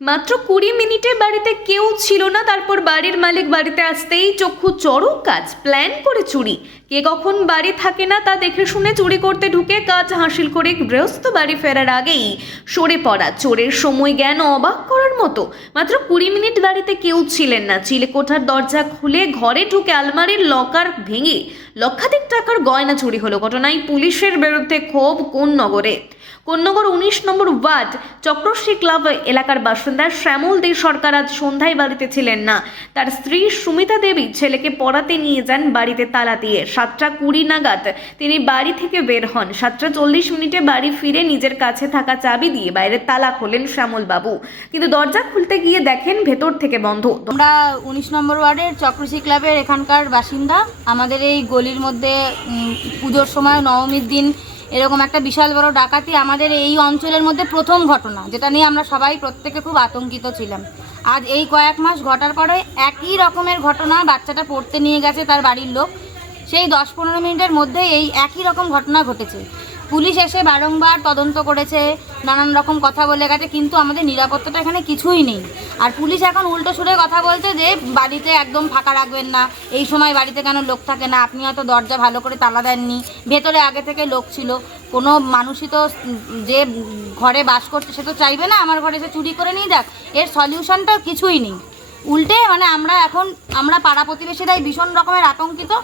মাত্র 20 মিনিটে বাড়িতে কেউ ছিল না, তারপর বাড়ির মালিক বাড়িতে আসতেই চক্ষু চড়ক কাজ, প্ল্যান করে চুরি। কে কখন বাড়ি থাকে না তা দেখে শুনে চুরি করতে ঢুকে কাজ হাসিল করে গৃহস্থ বাড়ি ফেরার আগেই সরে পড়া চোরের সময় জ্ঞান অবাক করার মতো। মাত্র 20 মিনিট বাড়িতে কেউ ছিলেন না, চিলেকোঠার দরজা খুলে ঘরে ঢুকে আলমারির লকার ভেঙে লক্ষাধিক টাকার গয়না চুরি হলো। ঘটনায় পুলিশের বিরুদ্ধে ক্ষোভ কোন্নগর 19 নম্বর ওয়ার্ড চক্রশ্রী ক্লাব এলাকার বাসিন্দা শ্যামল দে সরকার আজ সন্ধ্যায় বাড়িতে ছিলেন না। তার স্ত্রী সুমিতা দেবী ছেলেকে পড়াতে নিয়ে যান বাড়িতে তালা দিয়ে। 7:20 নাগাদ তিনি বাড়ি থেকে বের হন। 7:40 বাড়ি ফিরে নিজের কাছে থাকা চাবি দিয়ে বাইরে তালা খোলেন শ্যামল বাবু, কিন্তু দরজা খুলতে গিয়ে দেখেন ভেতর থেকে বন্ধ। আমরা 19 নম্বর ওয়ার্ডের চক্রশ্রী ক্লাবের এখানকার বাসিন্দা। আমাদের এই গলির মধ্যে পুজোর সময় নবমীর দিন এরকম একটা বিশাল বড় ডাকাতি আমাদের এই অঞ্চলের মধ্যে প্রথম ঘটনা, যেটা নিয়ে আমরা সবাই প্রত্যেকে খুব আতঙ্কিত ছিলাম। আজ এই কয়েক মাস ঘটার পরে একই রকমের ঘটনা, বাচ্চাটা পড়তে নিয়ে গেছে তার বাড়ির লোক, সেই 10-15 মিনিটের মধ্যে এই একই রকম ঘটনা ঘটেছে। পুলিশ এসে বারংবার তদন্ত করেছে, নানান রকম কথা বলে গেছে, কিন্তু আমাদের নিরাপত্তাটা এখানে কিছুই নেই। আর পুলিশ এখন উল্টো সুরে কথা বলছে যে বাড়িতে একদম ফাঁকা রাখবেন না, এই সময় বাড়িতে কেন লোক থাকে না, আপনি হয়তো দরজা ভালো করে তালা দেননি, ভেতরে আগে থেকে লোক ছিল। কোনো মানুষই তো যে ঘরে বাস করছে সে তো চাইবে না আমার ঘরে এসে চুরি করে নিয়ে যাক। এর সলিউশনটা কিছুই নেই, উল্টে আমরা পাড়া প্রতিবেশীরাই ভীষণ রকমের আতঙ্কিত।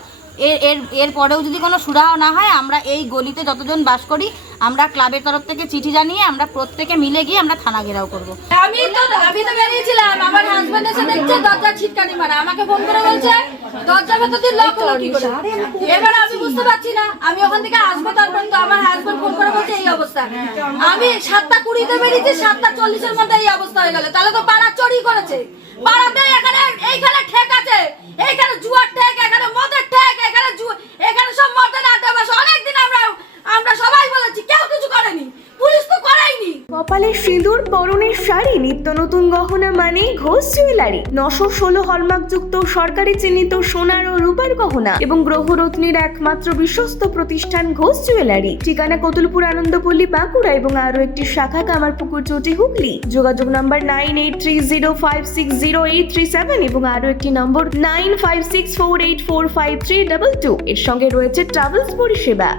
এর পরেও যদি কোনো সুরাহা না হয়, আমরা এই গলিতে যতজন বাস করি আমরা ক্লাবের তরফ থেকে চিঠি জানিয়ে আমরা প্রত্যেকে মিলে গিয়ে আমরা থানা ঘেরাও করবো। আমি তো বেরিয়েছিলাম, আমার হাজবেন্ড এসে দেখছে দরজা ছিটকানি মারা, আমাকে ফোন করে বলছে দরজা ভেতর দিয়ে লক হলো কি করে। এবার আমি বুঝতে পারছি না, আমি ওখান থেকে আসবো, তারপর তো আমার হাজবেন্ড ফোন করে বলছে এই অবস্থা। আমি 7:20 বেরিয়েছি, 7:40 মধ্যে এই অবস্থা হয়ে গেল। তাহলে তো পাড়া চুরি করেছে, পাড়াতে এইখানে ঠেক আছে, এইখানে জুয়ার ঠেক, এখানে মদের ঠেক, এখানে সব মদের আড্ডা বসে। অনেকদিন আমরা সবাই বলেছি, কেউ কিছু করেনি, পুলিশ তো করেইনি। কপালে সিঁদুর, পরনে শাড়ি, নিত্য নতুন গহনা মানেই ঘোষ জুয়েলারি। 916 হলমার্কযুক্ত সরকারি চিহ্নিত সোনার ও রূপার গহনা এবং গ্রহরত্নের একমাত্র বিশ্বস্ত প্রতিষ্ঠান ঘোষ জুয়েলারি। ঠিকানা কতুলপুর, আনন্দপল্লী, বাঁকুড়া এবং আরো একটি শাখা কামারপুকুর, চটি, হুগলি। যোগাযোগ নাম্বার 9830560837 এবং আরো একটি নম্বর 9564845322। এর সঙ্গে রয়েছে ট্রাভেলস পরিষেবা।